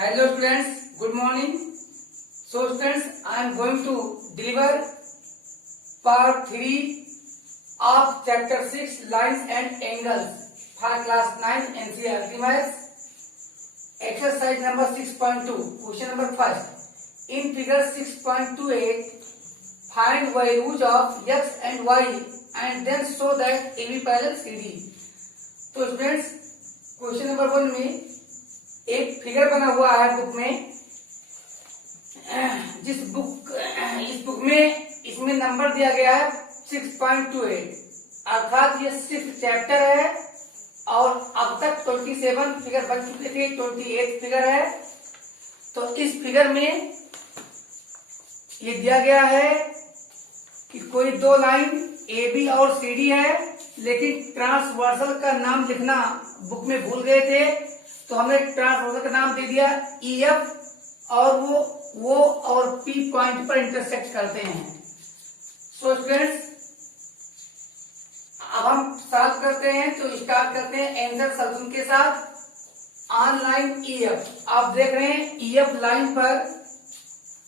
Hello students, good morning. So students, I am going to deliver part 3 of chapter 6 lines and angles for class 9 NCERT Maths. Exercise number 6.2, question number 1. In figure 6.28, find values of x and y and then show that AB parallel CD. तो students question number 1 में एक figure बना हुआ है book में, इस book में इसमें नंबर दिया गया है 6.28, अर्थात ये सिर्फ चैप्टर है और अब तक 27 फिगर बन चुके थे, 28 फिगर है। तो इस फिगर में ये दिया गया है कि कोई दो लाइन ए बी और सी डी है, लेकिन ट्रांसवर्सल का नाम लिखना बुक में भूल गए थे, तो हमने ट्रांसवर्सल का नाम दे दिया ई एफ और वो और पी पॉइंट पर इंटरसेक्ट करते हैं। सो स्टूडेंट्स, अब हम सॉल्व करते हैं। तो स्टार्ट करते हैं आंसर सॉल्यूशन के साथ। ऑन लाइन ई एफ आप देख रहे हैं, ई एफ लाइन पर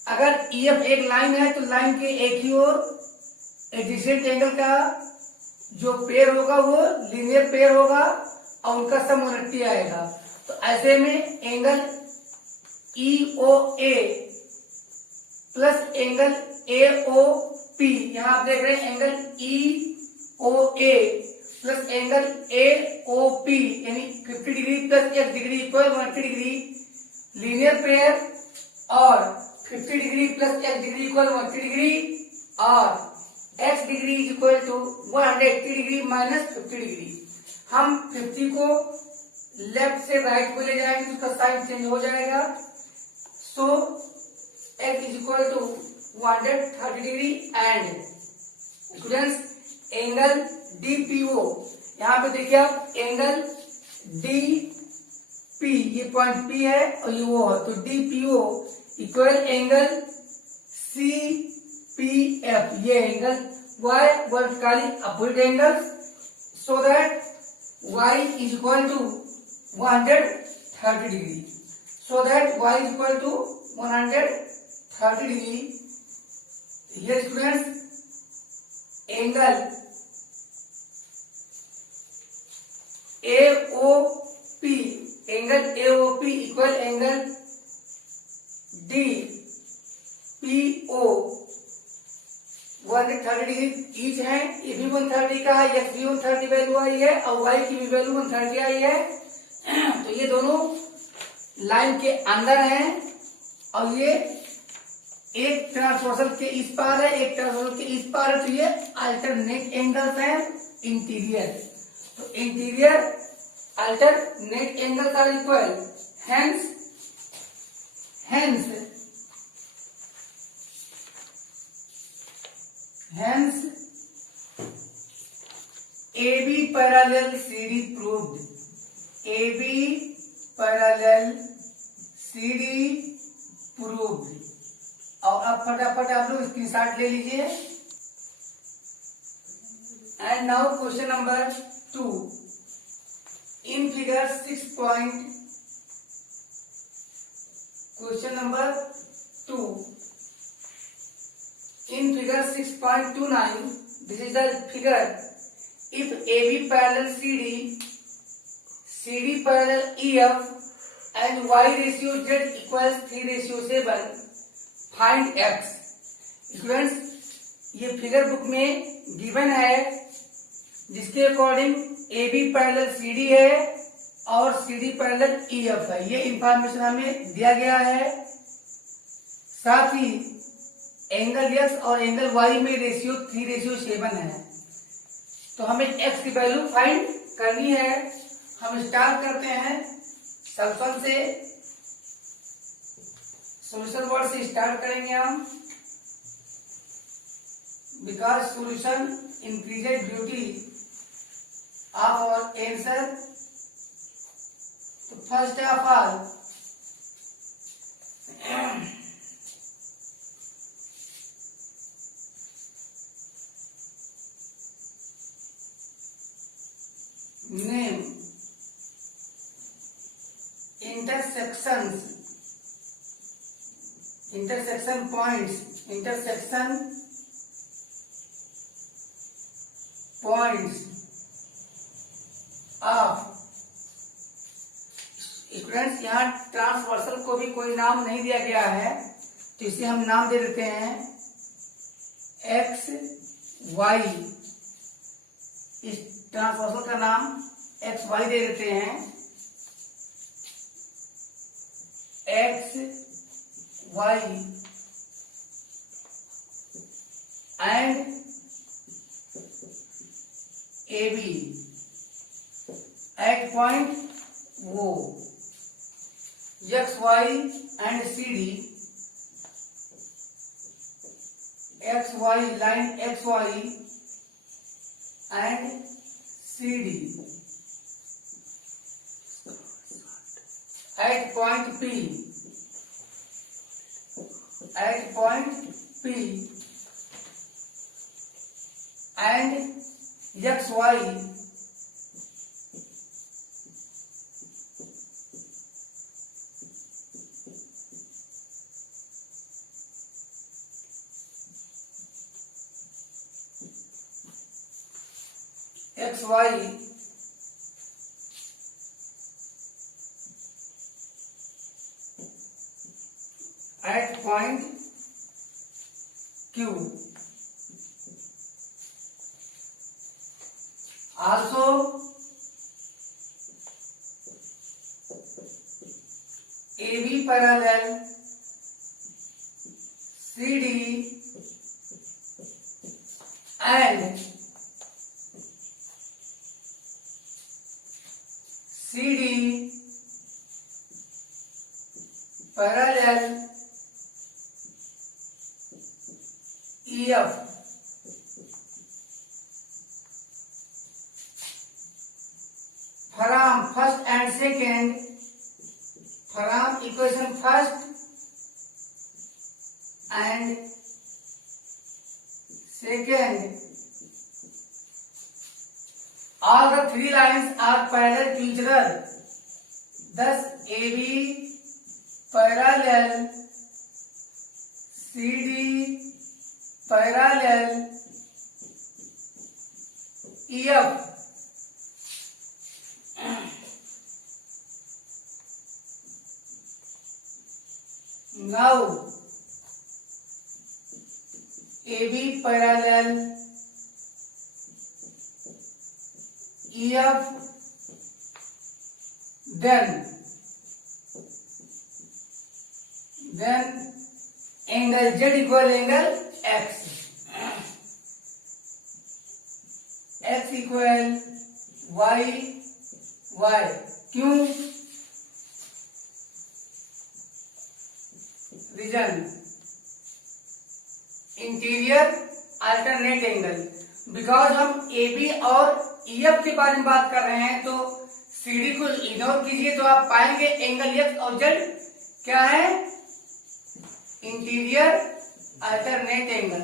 अगर ई एफ एक लाइन है तो लाइन के एक ही ओर एडजेसेंट एंगल का जो पेयर होगा वो लीनियर पेयर होगा और उनका सम 180 आएगा। तो ऐसे में angle E O A plus angle A O P, यहां आप देख रहे हैं angle E O A plus angle A O P यानी 50 degree plus x degree equal 180 degree linear pair, और 50 degree plus x degree equal 180 degree, और x degree is equal to 180 degree minus 50 degree. हम 50 को left से right को ले जाएंगे तो उसका साइन चेंज हो जाएगा। So x is equal to 130 degree and students angle DPO, यहाँ पे देखिए आप एंगल DP, ये पॉइंट P है और ये वो है, तो DPO इक्वल एंगल CPF, ये angle y vertically opposite angle, so that y is equal to 130 degree, so that y is equal to 130 degree. Here students angle AOP, angle AOP equal angle DPO 130 degree each है। ये भी 130 का है, x भी 130 value आई है और y की भी वैल्यू 130 आई है। तो ये दोनों लाइन के अंदर हैं और ये एक ट्रांसवर्सल के इस पार है, एक ट्रांसवर्सल के इस पार है, तो ये अल्टरनेट एंगल्स हैं इंटीरियर। तो interior alternate angles are equal, hence AB parallel CD proved, AB parallel CD proved। और अब फटाफट आप लोग स्क्रीनशॉट ले लीजिए। And now question number 2, in figure 6 point, question number 2 in figure 6.29, this is the figure. If AB parallel CD, CD parallel EF and Y ratio Z equals 3:7, find X। Students ये figure book में given है जिसके according AB parallel CD है और CD parallel EF है, ये information हमें दिया गया है। साथ ही एंगल x और एंगल y में रेशियो 3:7 है, तो हमें x की वैल्यू फाइंड करनी है। हम स्टार्ट करते हैं सॉल्यूशन से, सॉल्यूशन वर्ड से स्टार्ट करेंगे हम, because solution increases beauty of our answer. तो first of all name intersections intersection points of. Students, यहाँ ट्रांसवर्सल को भी कोई नाम नहीं दिया गया है, तो इसे हम नाम दे देते हैं एक्स वाई। इस ट्रांसवर्सल का नाम एक्स वाई दे देते हैं। X Y and A B at point वो। X Y and C D, X Y line X Y and C D at point P and X Y at point Q. Also AB parallel CD and CD parallel EF from first and second, from equation first and second, all the three lines are parallel to each other. Thus AB parallel CD parallel EF. Now AB parallel EF, then angle Z equal angle X. X equal Y Y. क्यों? Reason interior alternate angle. Because हम A B और EF के बारे में बात कर रहे हैं, तो CD को इग्नोर कीजिए तो आप पाएंगे एंगल X और Z क्या है? Interior alternate angle.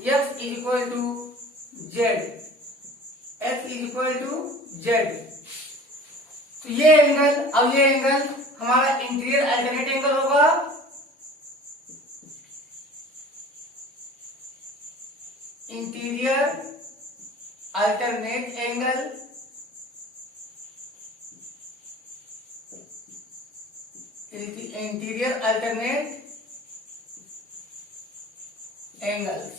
X is equal to Z, X is equal to Z। तो ये एंगल और ये एंगल हमारा इंटीरियर अल्टरनेट एंगल होगा। Interior alternate angle interior alternate angles.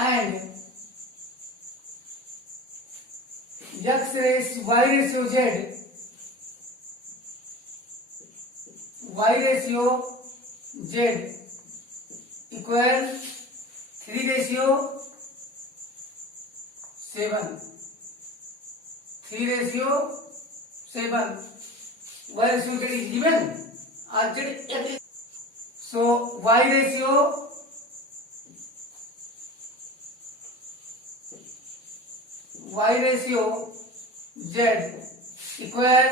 And X ratio Y ratio Z, Y ratio Z equal 3 ratio 7, 3 ratio 7, Y ratio Z is given or Z X. So Y ratio Z equal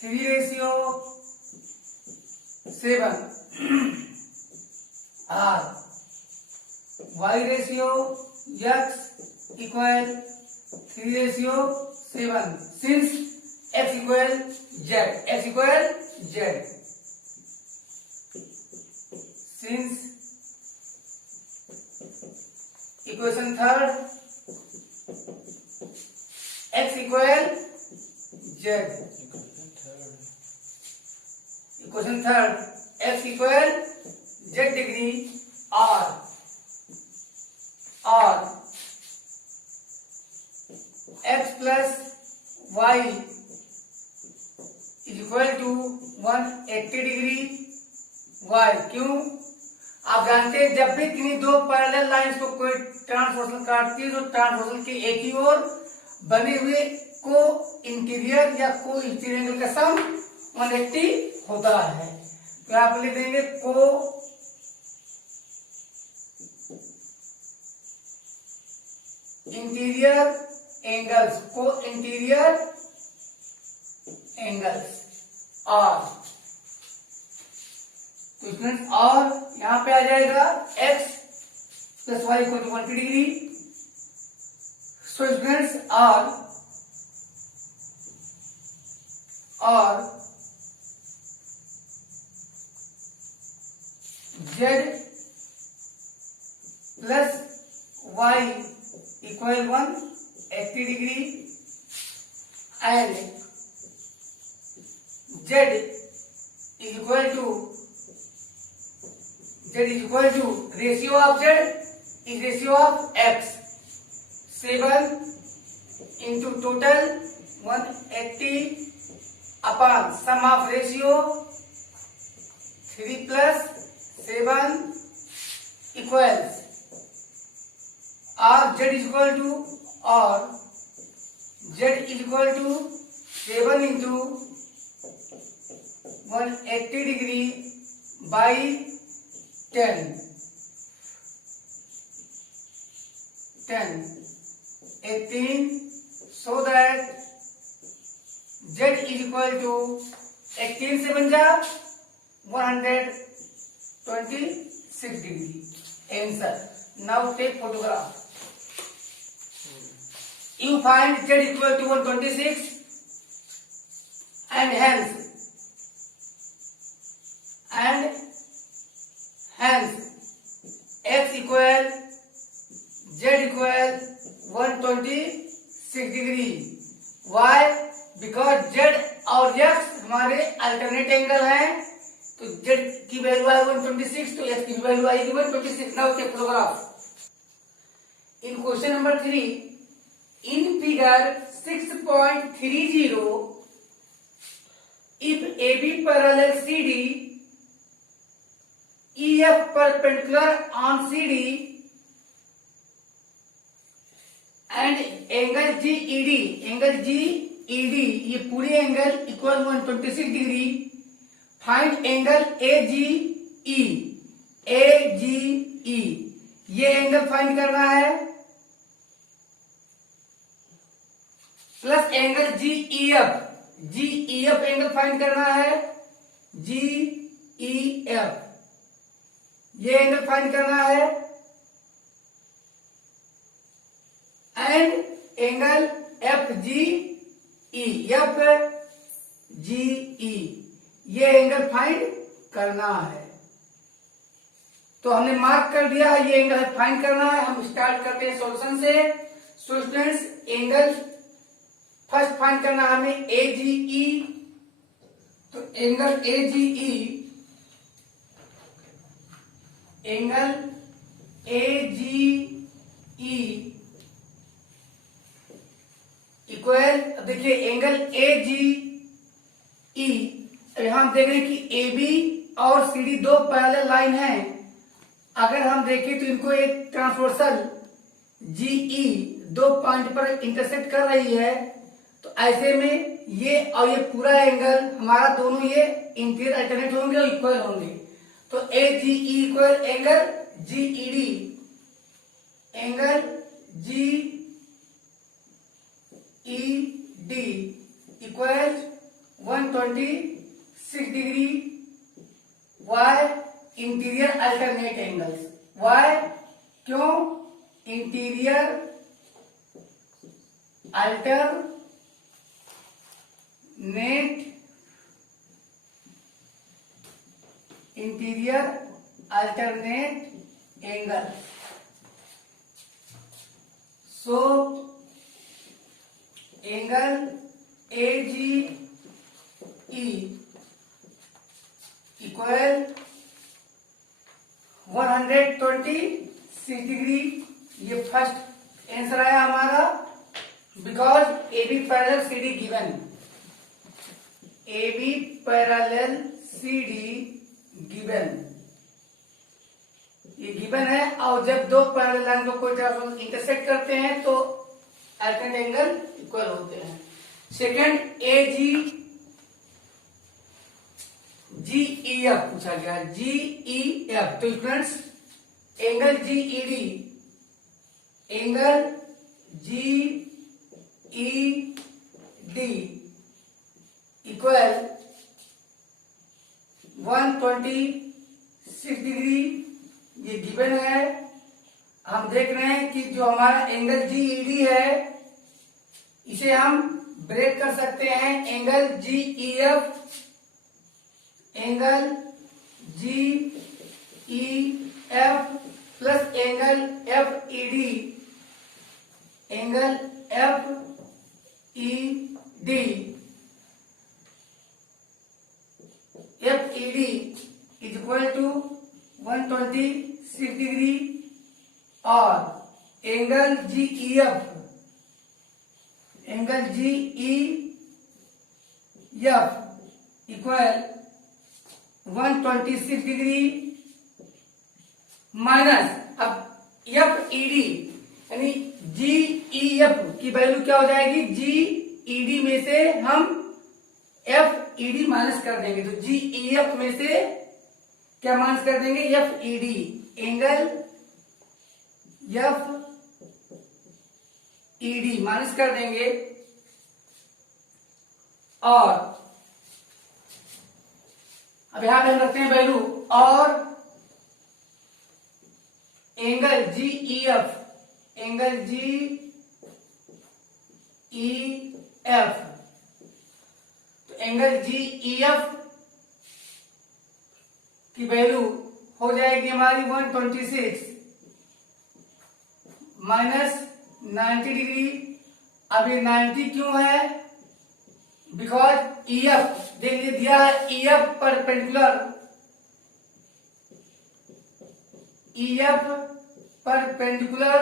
3 ratio 7 or Y ratio X equal 3:7 since x equal z since equation third x equal z equation third x equal z degree r x plus y is equal to 180 degree y। क्यों? आप जानते हैं जब भी किन्हीं दो parallel lines को कोई ट्रांसवर्सल काटती है तो ट्रांसवर्सल के एक ही ओर बने हुए को इंटीरियर या को एक्सटीरियर एंगल का सम 180 होता है। तो आप लिख देंगे को इंटीरियर एंगल्स आर। तो स्टूडेंट्स और यहां पे आ जाएगा x plus y equal to 180 degree. So students are z plus y equal 180 degree and z is equal to ratio of z is ratio of x 7 into total 180 upon sum of ratio 3 plus 7 equals r z is equal to 7 into 180 degree by 10 18 so that z is equal to 18 से बन जा 126 degree answer। now take photograph। you find z equal to 126 and hence x equal z equal 126 degree। why? because z और x हमारे alternate angle हैं तो z की value है 126 तो x की वैल्यू आएगी 126। Now take photograph. In question number 3 in figure 6.30 if AB parallel CD EF perpendicular on CD and angle GED ये पूरी angle equal 126 degree. Find angle AGE ये एंगल फाइंड करना है plus angle GEF angle find करना है GEF ये angle find करना है एंड एंगल FGE ये एंगल फाइंड करना है। तो हमने मार्क कर दिया है ये एंगल फाइंड करना है। हम स्टार्ट करते हैं सॉल्यूशन से। So students angle first find करना है हमें AGE। तो एंगल AGE इक्वल देखिए एंगल AGE यहां हम देख रहे हैं कि AB और CD दो पैरेलल लाइन हैं। अगर हम देखें तो इनको एक ट्रांसवर्सल GE दो पॉइंट पर इंटरसेक्ट कर रही है। तो ऐसे में ये और ये पूरा एंगल हमारा दोनों ये इंटीरियर अल्टरनेट होंगे और इक्वल होंगे। तो AGE equal angle GED equal 126 degree. Why interior alternate angles. Why क्यों? Interior alternate interior alternate angle. So angle AGE equal 126 degree. ये फर्स्ट आंसर आया हमारा, because AB parallel CD given. AB parallel CD given, ये given है। और जब दो parallel line को कोई तरफ इंटरसेक्ट करते हैं तो अल्टरनेट एंगल इक्वल होते हैं। सेकंड GEF पूछा गया, GEF। तो students angle GED, angle GED equal 126 degree, ये गिवन है। हम देख रहे हैं कि जो हमारा एंगल GED है इसे हम ब्रेक कर सकते हैं angle GEF, angle GEF plus angle FED, angle FED। FED is equal to 126 degree और angle GEF, angle GEF equal 126 degree minus अब FED, यानी GEF की वैल्यू क्या हो जाएगी, GED में से हम FED माइनस कर देंगे। तो GEF में से क्या माइनस कर देंगे, FED, एंगल FED माइनस कर देंगे। और अब यहां पे हम रखते हैं वैल्यू, और एंगल GEF, एंगल GEF, तो एंगल GEF की वैल्यू हो जाएगी हमारी 126 माइनस 90 डिग्री। अब ये 90 क्यों है, बिकॉज EF देख लीजिए दिया है, EF perpendicular, EF perpendicular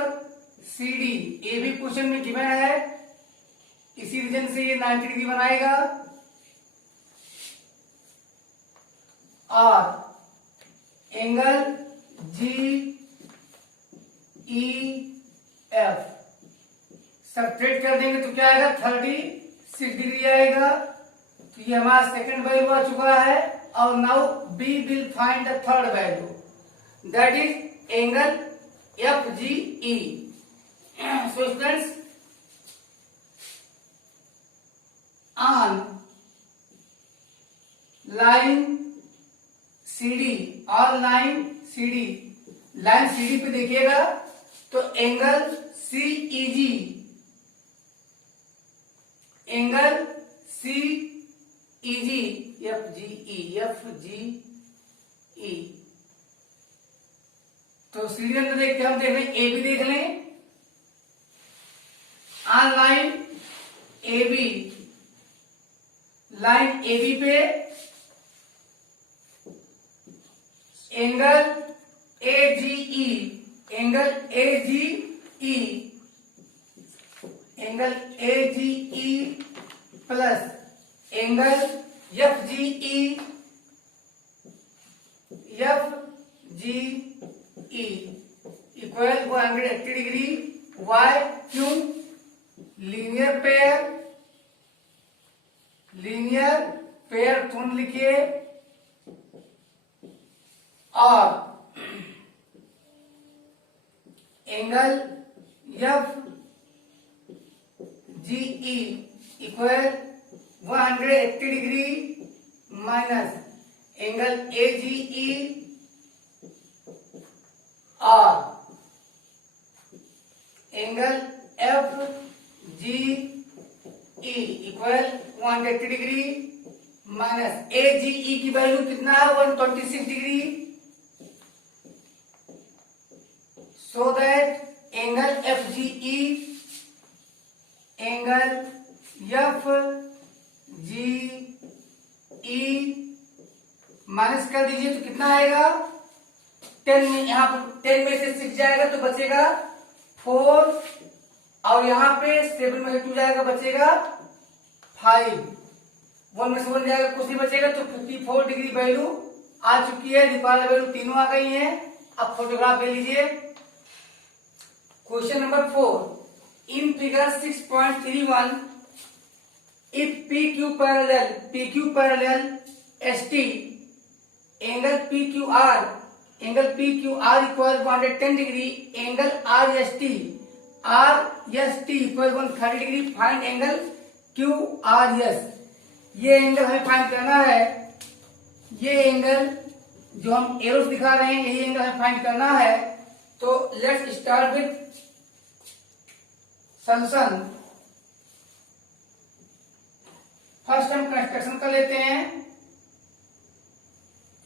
CD। ये भी क्वेश्चन में गिवन है, इसी रीजन से ये 90 डिग्री बनाएगा। और एंगल GEF सब्ट्रैक्ट कर देंगे तो क्या आएगा, 36 डिग्री आएगा। तो ये हमारा सेकंड वैल्यू आ चुका है। और now we will find the third value, that is angle FGE। So students, on line CD, on line CD, line CD पे देखिएगा तो angle CEG, angle CEG, FGE। तो सीरियल में देख के हम देख लें, AB देख लें, on line AB, line AB पे angle AGE, angle AGE, angle AGE plus angle FGE, equal 180 degree. Why, क्यों, लीनियर पेयर तुम लिखिए। और angle FGE equal 180 degree minus angle AGE और angle G E equal 180 degree minus A G E की value कितना है 126 degree, so that angle F G E minus कर दीजिए तो कितना आएगा 10 में, यहाँ पर 10 में से 6 जाएगा तो बचेगा 4 और यहाँ पे 7 में से 2 जाएगा बचेगा 5, 1 में से 1 जाएगा कुछ नहीं बचेगा तो 54 डिग्री वैल्यू आ चुकी है। रिक्वायर्ड वैल्यू तीनों आ गई हैं। अब फोटोग्राफ ले लीजिए। Question number 4 in figure 6.31 if PQ parallel ST angle PQR equal 110 degree angle RST equal 130 degree find angle QRS। ये एंगल हमें फाइंड करना है। ये एंगल जो हम एरोस दिखा रहे हैं यही एंगल हमें फाइंड करना है। तो let's start with solution. First हम कंस्ट्रक्शन कर लेते हैं,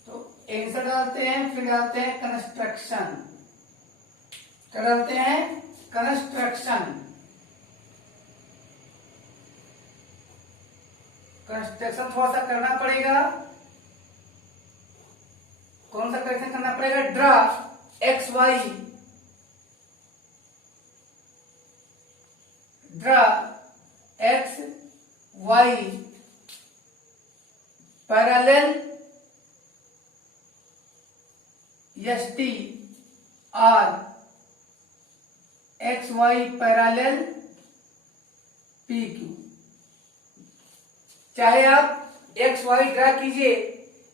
तो आंसर डालते हैं, फिर डालते हैं कंस्ट्रक्शन। क्या डालते हैं? कंस्ट्रक्शन। कंस्ट्रक्शन थोड़ा सा करना पड़ेगा। कौन सा कंस्ट्रक्शन करना पड़ेगा? Draw X Y parallel ST और XY पैरेलल PQ। चाहे आप XY ड्रा कीजिए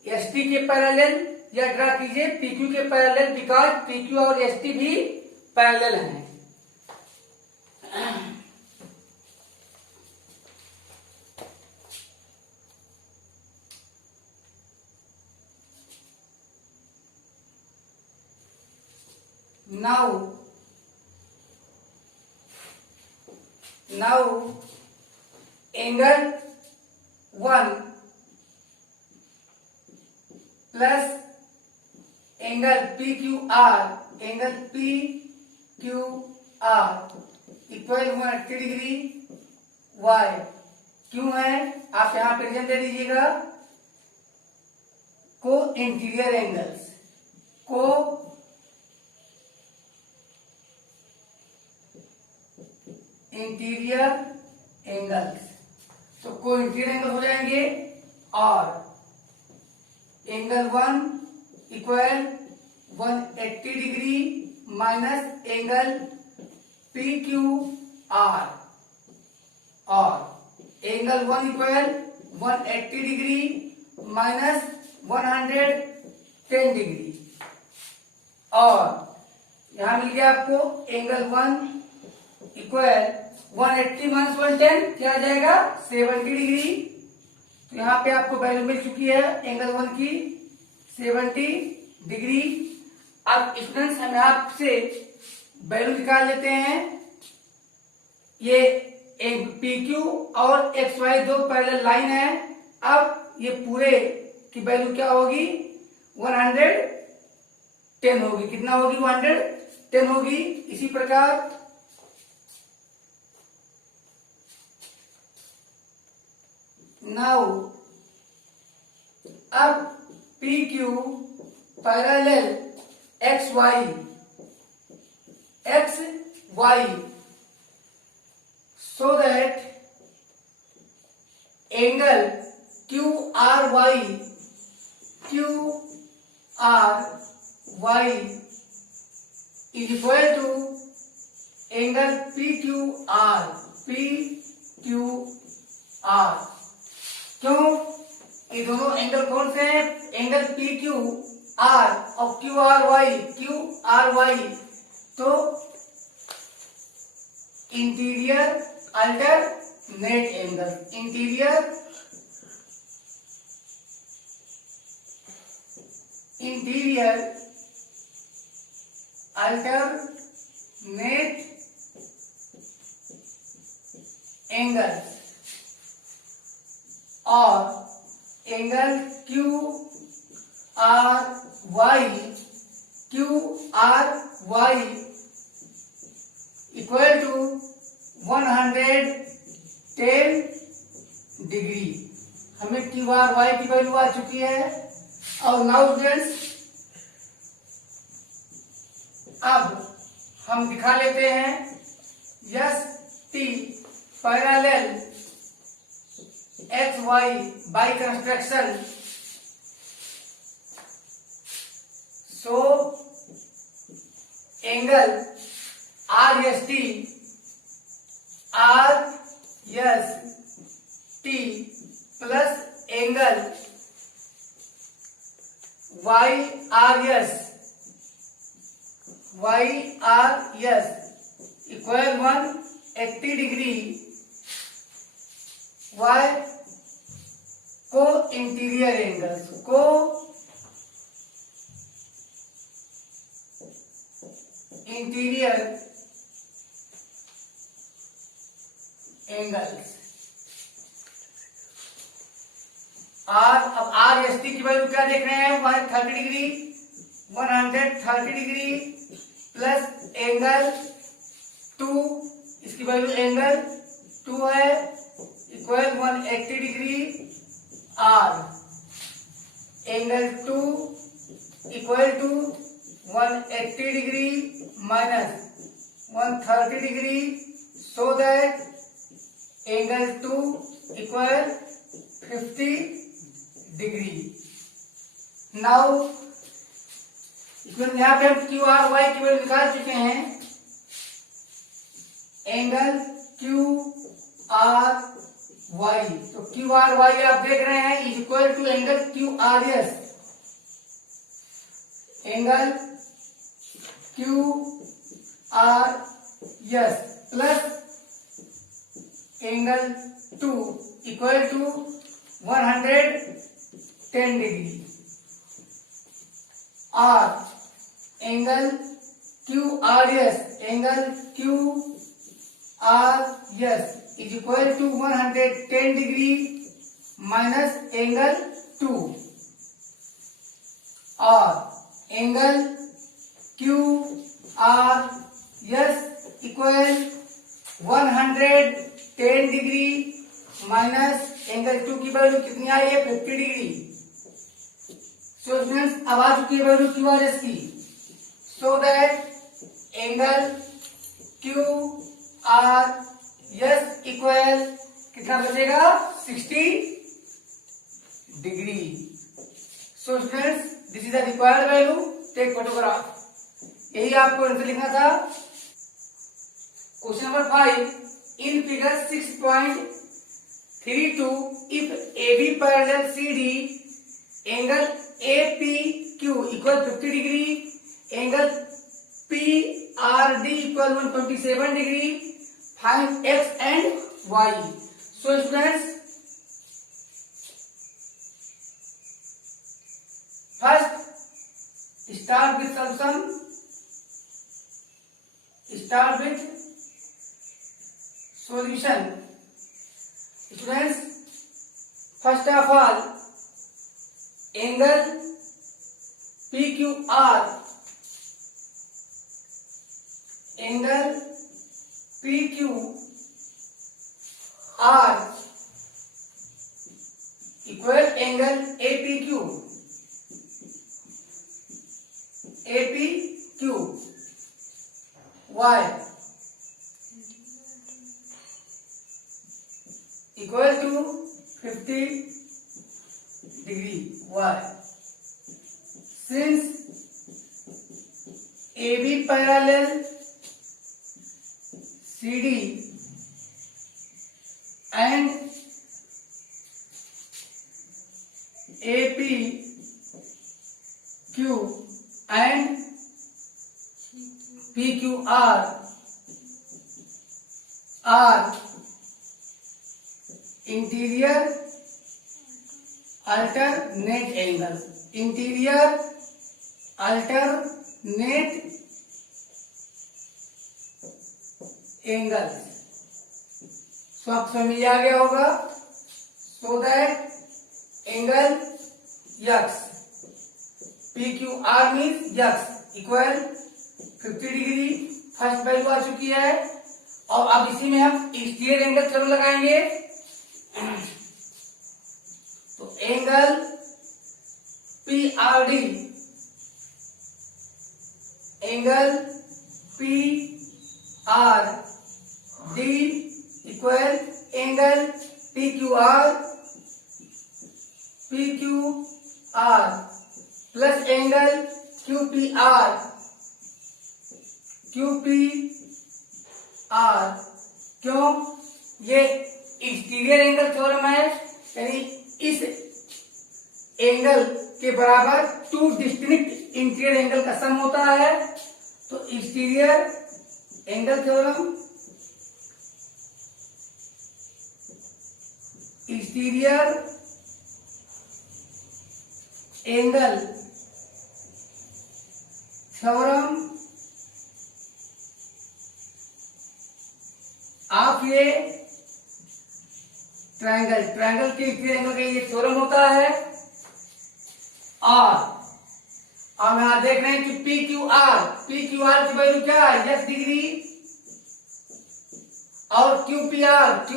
ST के पैरेलल या ड्रा कीजिए PQ के पैरेलल, बिकॉज PQ और ST भी पैरेलल हैं। Now angle 1 plus angle PQR equal 180 degree y क्यों है? आप यहां पे रीजन दे दीजिएगा। को इंटीरियर एंगल्स तो को इंटीरियर एंगल हो जाएंगे और angle 1 equal 180 degree minus angle PQR और angle 1 equal 180 degree minus 110 degree और यहां मिल गया आपको एंगल 1 इक्वल 180 माइनस 110 क्या आ जाएगा? 70 डिग्री। तो यहाँ पे आपको वैल्यू मिल चुकी है एंगल 1 की 70 डिग्री। अब स्टूडेंट्स हम आपसे वैल्यू निकाल लेते हैं। ये PQ और XY दो पैरेलल लाइन है। अब ये पूरे की वैल्यू क्या होगी? 110 होगी। कितना होगी? 110 होगी। इसी प्रकार नाउ अब PQ parallel XY so that angle QRY is equal to angle PQR। क्यों? ये दोनों एंगल कौन से हैं? एंगल PQR और QRY तो interior alternate angle, interior alternate angle और angle Q R Y equal to 110 degree. हमें क्यू आर वाई की वैल्यू आ चुकी है। और नाउ स्टूडेंट्स, अब हम दिखा लेते हैं S T parallel X Y by construction. So angle R S T plus angle Y R S equal 180 degree. Why को इंटीरियर एंगल्स अब आर एस टी की वैल्यू क्या देख रहे हैं? 130 डिग्री 130 डिग्री प्लस एंगल 2, इसकी वैल्यू एंगल 2 है equal 180 degree. Or angle 2 equal to 180 degree minus 130 degree, so that angle 2 equal 50 degree. Now यहाँ पे हम क्यू आर वाई की वैल्यू निकाल चुके हैं। एंगल क्यू आर वाई, तो क्यू आर वाई आप देख रहे हैं is equal to angle Q R S. Angle Q R S plus angle 2 equal to 110 degree. Or angle Q R S is equal to 110 degree minus angle 2। और angle Q R S equal 110 degree minus angle 2 की value कितनी आई है? 50 degree. So students, अब आ चुकी है value Q R S की। So that angle Q R S equal कितना बचेगा? 60 degree. So students, this is the required value, take photograph. यही आपको आंसर लिखना था। Question number 5, in figure 6.32 if AB parallel CD angle APQ equal 50 degree, angle PRD equal 127 degree, find X and Y। So students, first start with solution. Start with solution. Students, first of all, angle PQR, angle PQR equal angle APQ. Y equal to 50 degree. Y. Since AB parallel CD and APQ and PQR are interior alternate angle. Interior alternate angles. So आपको समझ में आ गया होगा। So that angle X P Q R means X equal 50 degree, first value आ चुकी है। और अब इसी में हम एक्सटीरियर एंगल थ्योरम लगाएंगे। तो angle P R D, angle P R D equal angle P Q are plus angle Q P R क्यों? ये एक्सटीरियर एंगल थ्योरम है, यानी इस एंगल के बराबर टू डिस्टिंक्ट इंटीरियर एंगल का सम होता है। तो exterior angle theorem, exterior angle theorem आप ये ट्रायंगल के एक्सटीरियर एंगल का ये थ्योरम होता है। और हम यहां देख रहे हैं कि पी क्यू आर की वैल्यू क्या है? 10 डिग्री। और क्यू पी आर की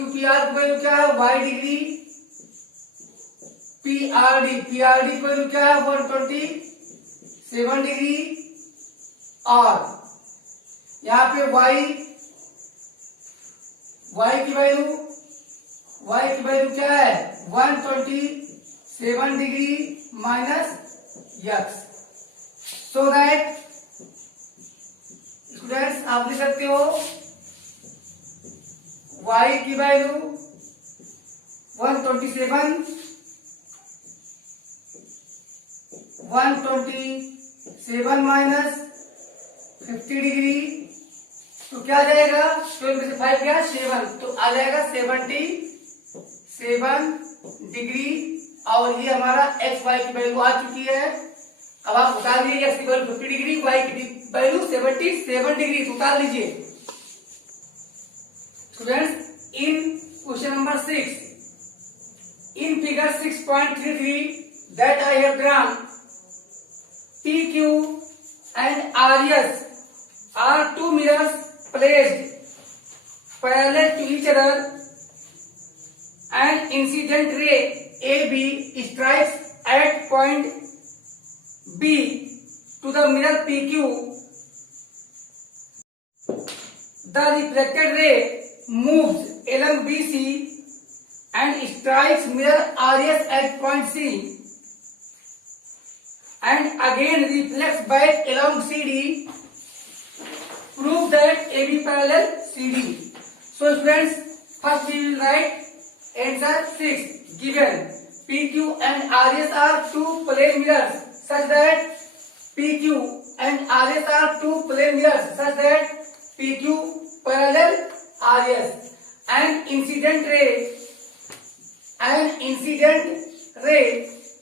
वैल्यू क्या है? y degree. P R D की वैल्यू क्या है? 127 डिग्री। और यहां पे y की वैल्यू क्या है? 127 degree minus x. So that students आप लिख सकते हो y की वैल्यू 127 माइनस 50 डिग्री, तो क्या आ जाएगा? 12 में से 5 गया 7, तो आ जाएगा 77 डिग्री। और ये हमारा एक्स वाई की वैल्यू आ चुकी है। अब आप उतार लीजिए, एक्स की वैल्यू 50 डिग्री, वाई की वैल्यू 77 डिग्री, उतार लीजिए। Students, in question number 6, in figure 6.33 that I have drawn, PQ and RS are two mirrors placed parallel to each other. An incident ray AB strikes at point B to the mirror PQ. The reflected ray moves along BC and strikes mirror RS at point C and again reflects back along CD. Prove that AB parallel CD. So students, first we will write answer 6 given. PQ and RS are two plane mirrors such that PQ and RS are two plane mirrors such that PQ parallel RS. An incident ray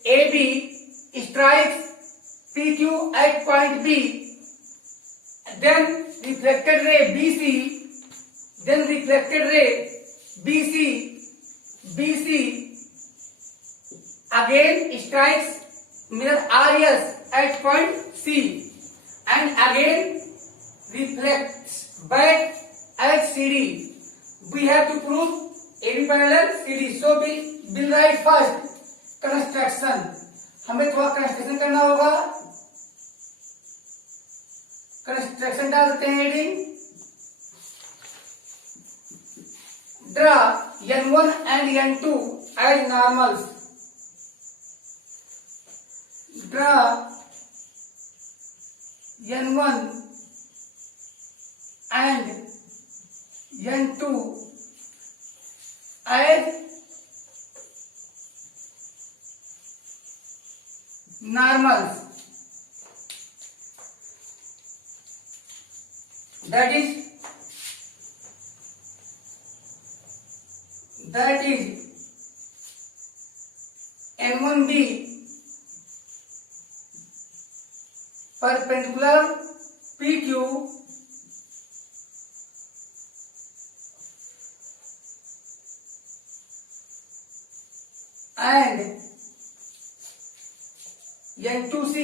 AB strikes PQ at point B, then reflected ray BC again strikes mirror RS at point C and again reflects back at CD. We have to prove AB parallel CD. So we will write first construction. हमें थोड़ा construction करना होगा। Construction डालते हैं heading. Draw N1 and N2 as normals. Draw N1 and N2 as normals. That is N1B perpendicular PQ and N2C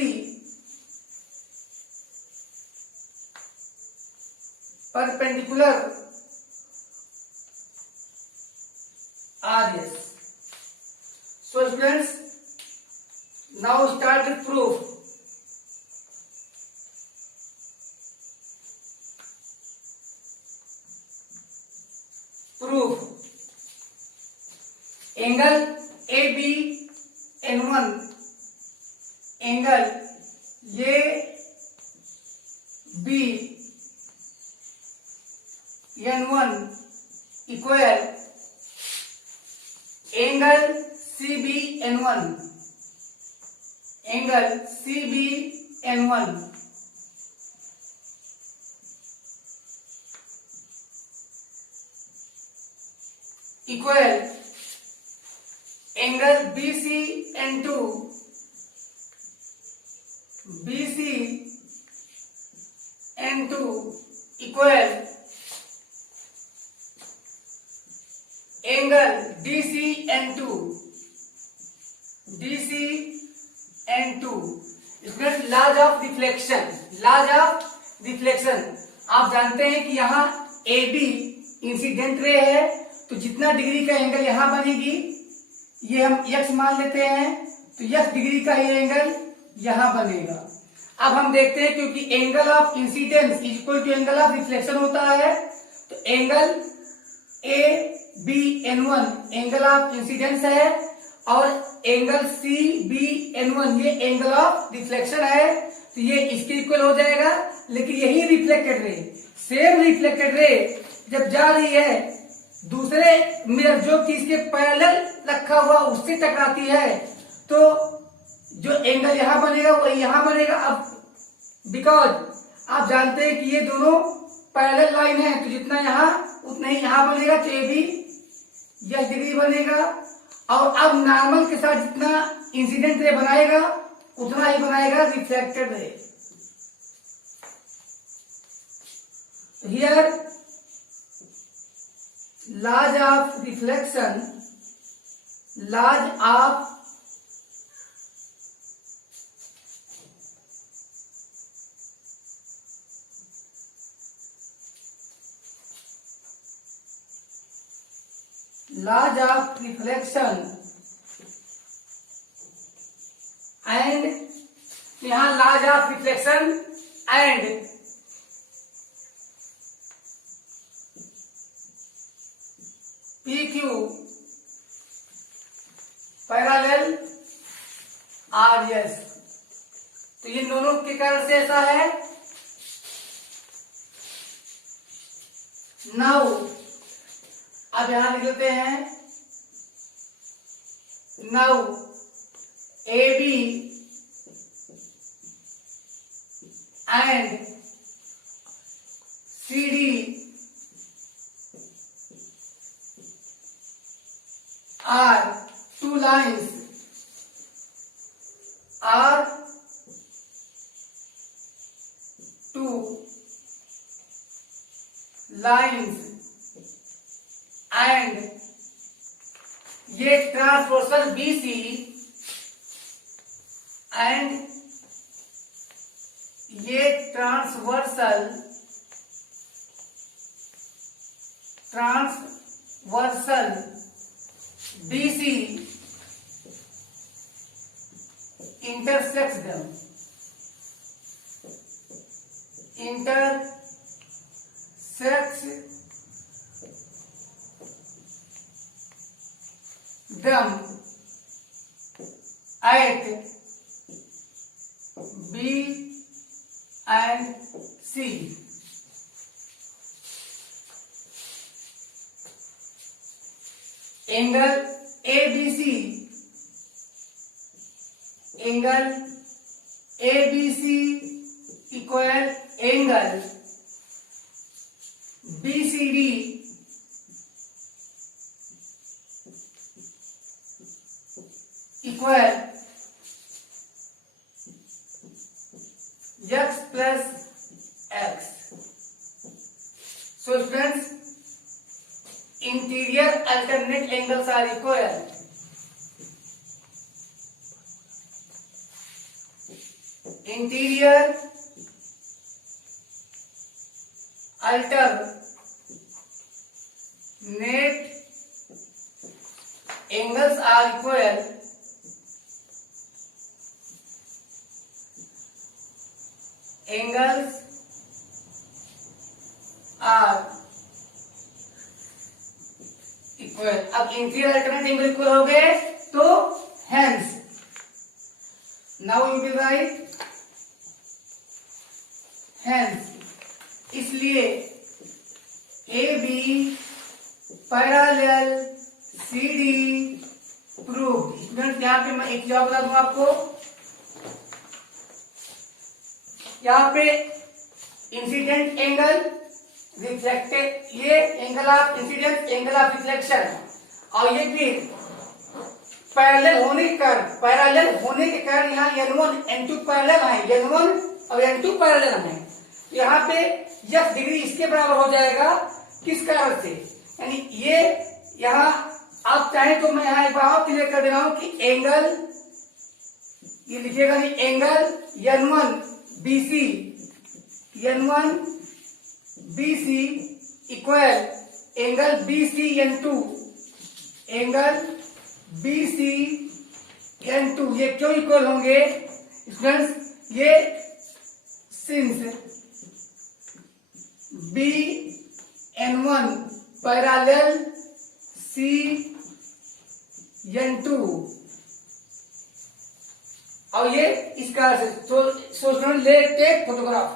perpendicular RS. So students, now start the proof. Proof. Angle AB N1, angle AB N1 equal angle CB N1, angle CB N1 equal angle BC N2, BC N2 equal angle DC N2, DC N2. इसमें laws of reflection, laws of reflection आप जानते हैं कि यहाँ AB incident ray है, तो जितना degree का एंगल यहाँ बनेगी, ये हम x मान लेते हैं, तो x डिग्री का ये एंगल यहाँ बनेगा। अब हम देखते हैं, क्योंकि angle of incidence is equal to angle of reflection होता है, तो angle ABN1 angle of incidence है और एंगल CBN1 ये एंगल ऑफ रिफ्लेक्शन है, तो ये इसके इक्वल हो जाएगा। लेकिन यही reflected ray, same reflected ray जब जा रही है दूसरे मिरर जो कि इसके पैरेलल रखा हुआ उससे टकराती है, तो जो एंगल यहां बनेगा वो यहां बनेगा। अब बिकॉज आप जानते हैं कि ये दोनों पैरेलल लाइन है, तो जितना यहां उतना ही यहां बनेगा, तो ये भी यह डिग्री बनेगा। और अब नॉर्मल के साथ जितना इंसिडेंट रे बनाएगा उतना ही बनाएगा reflected ray. Here laws of reflection, laws of reflection and, यहां laws of reflection and PQ parallel RS, तो ये दोनों के कारण से ऐसा है। नाउ अब यहां लिख लेते हैं, now AB and CD are two lines, are two lines and ये ट्रांसवर्सल BC एंड ये transversal BC intersects them, at B and C. Angle ABC, angle ABC equal angle BCD equal x plus x। So friends, interior alternate angles are equal interior alternate angles are equal angles are equal. अब interior alternate angle equal हो गए तो hence now you will write hence, इसलिए A B parallel C D prove. Student यहाँ पे मैं एक जवाब बता दूं आपको, यहाँ पे इंसिडेंट एंगल रिफ्लेक्टेड, ये angle of incidence angle of reflection, और ये फिर पैरेलल होने के कारण यहाँ n1 n2 पैरेलल है, n1 और n2 पैरेलल है। यहाँ पे यह डिग्री इसके बराबर हो जाएगा, किस कारण से, यानी ये यहाँ आप चाहें तो मैं यहाँ एक बार क्लियर कर दे रहा हूं कि एंगल, ये लिखिएगा नहीं, angle n1 BC equal angle BCN2, angle BCN2 ये क्यों इक्वल होंगे स्टूडेंट्स, ये सिंस BN1 पैरेलल CN2 और ये इस कारण से। So student let take photograph.